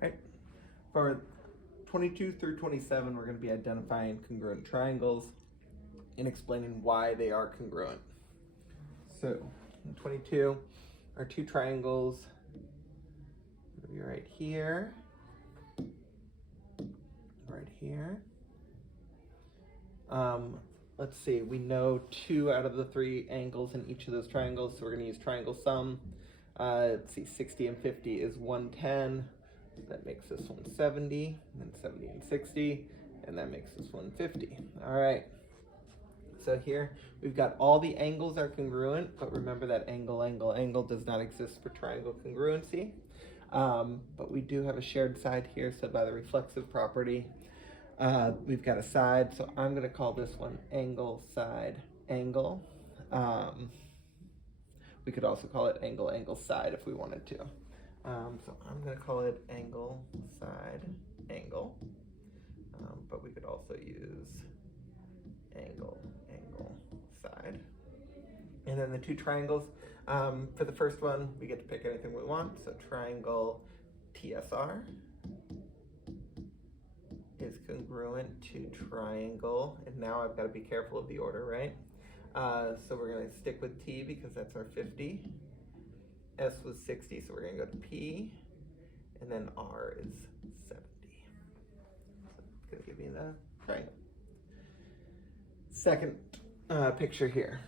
right? For 22 through 27, we're going to be identifying congruent triangles and explaining why they are congruent. So, in 22, our two triangles will be right here, right here. Let's see, we know 2 out of the 3 angles in each of those triangles, so we're going to use triangle sum. Let's see, 60 and 50 is 110. That makes this one 70, and then 70 and 60, and that makes this one 50. All right. So here we've got all the angles are congruent, but remember that angle does not exist for triangle congruency. But we do have a shared side here, so by the reflexive property, we've got a side, so I'm going to call this one angle, side, angle. We could also call it angle, angle, side if we wanted to. So I'm going to call it angle, side, angle. But we could also use angle, angle, side. And then the two triangles, for the first one, we get to pick anything we want. So triangle TSR is congruent to triangle, and now I've got to be careful of the order, right? So we're going to stick with T because that's our 50. S was 60, so we're going to go to P, and then R is 70. So it's going to give me the triangle. Second picture here.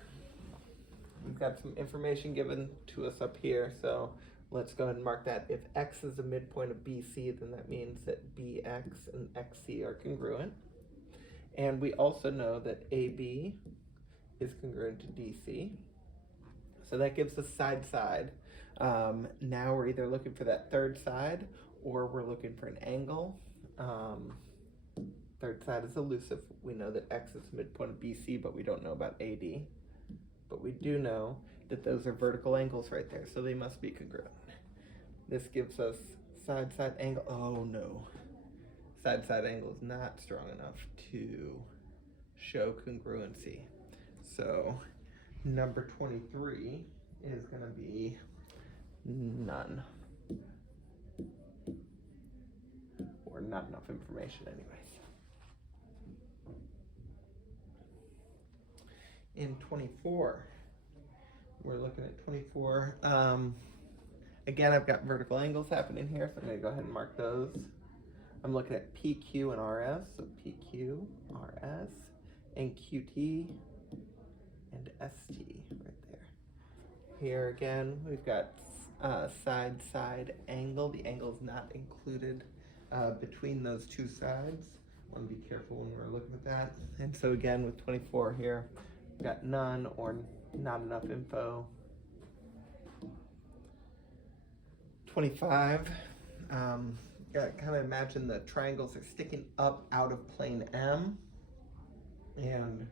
We've got some information given to us up here, so let's go ahead and mark that. If X is the midpoint of BC, then that means that BX and XC are congruent. And we also know that AB is congruent to DC. So that gives us side-side. Now we're either looking for that third side or we're looking for an angle. Third side is elusive. We know that X is the midpoint of BC, but we don't know about AD. But we do know that those are vertical angles right there, so they must be congruent. This gives us side-side angle. Oh no. Side-side angle is not strong enough to show congruency. So number 23 is going to be none. Or not enough information anyways. In 24, we're looking at 24. Again, I've got vertical angles happening here, so I'm going to go ahead and mark those. I'm looking at PQ and RS, so PQ, RS, and QT, and ST right there. Here again, we've got side-side angle. The angle is not included between those two sides. I want to be careful when we're looking at that. And so again, with 24 here, we've got none or not enough info. 25, kind of imagine the triangles are sticking up out of plane M. And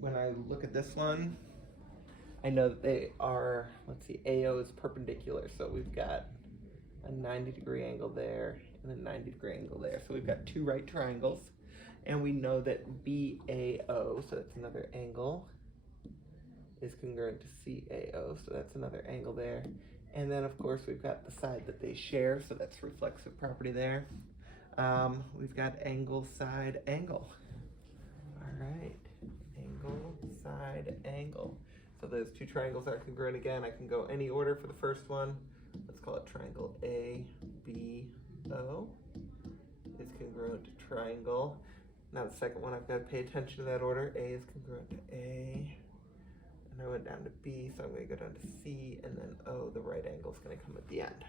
when I look at this one, I know that they are, let's see, AO is perpendicular. So we've got a 90-degree angle there and a 90-degree angle there. So we've got two right triangles. And we know that BAO, so that's another angle, is congruent to CAO, so that's another angle there. And then, of course, we've got the side that they share, so that's reflexive property there. We've got angle, side, angle. All right, angle, side, angle. So those two triangles are congruent again. I can go any order for the first one. Let's call it triangle ABO is congruent to triangle. Now the second one, I've got to pay attention to that order. A is congruent to A. And I went down to B, so I'm going to go down to C, and then O, the right angle, is going to come at the end.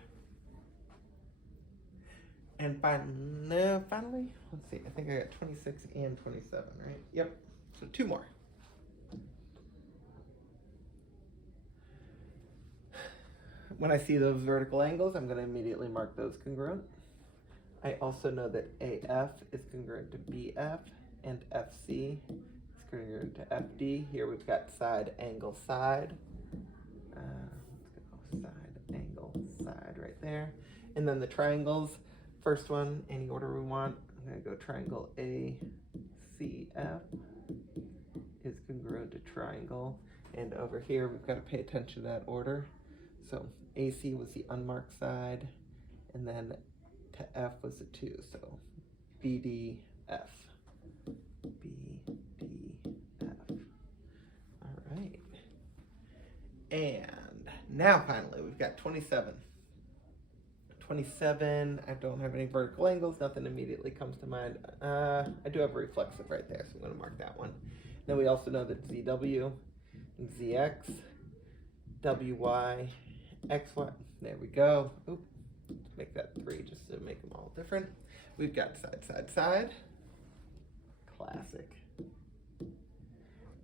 And finally, let's see, I think I got 26 and 27, right? Yep, so two more. When I see those vertical angles, I'm going to immediately mark those congruent. I also know that AF is congruent to BF, and FC is congruent to FD. Here we've got side, angle, side. Let's go side, angle, side right there. And then the triangles, first one, any order we want. I'm going to go triangle ACF is congruent to triangle. And over here, we've got to pay attention to that order. So AC was the unmarked side, and then to F was a 2, so BDF. BDF. All right. And now finally, we've got 27. 27, I don't have any vertical angles, nothing immediately comes to mind. I do have a reflexive right there, so I'm going to mark that one. Then we also know that ZW, ZX, WY, XY, there we go. Oop, let's make that 3 just to make them all different. We've got side, side, side. Classic.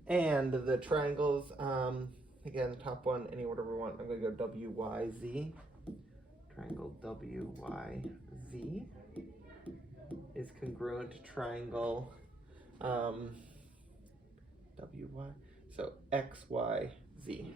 And the triangles, again, the top one, any order we want. I'm going to go WYZ. Triangle WYZ is congruent to triangle WY. So XYZ.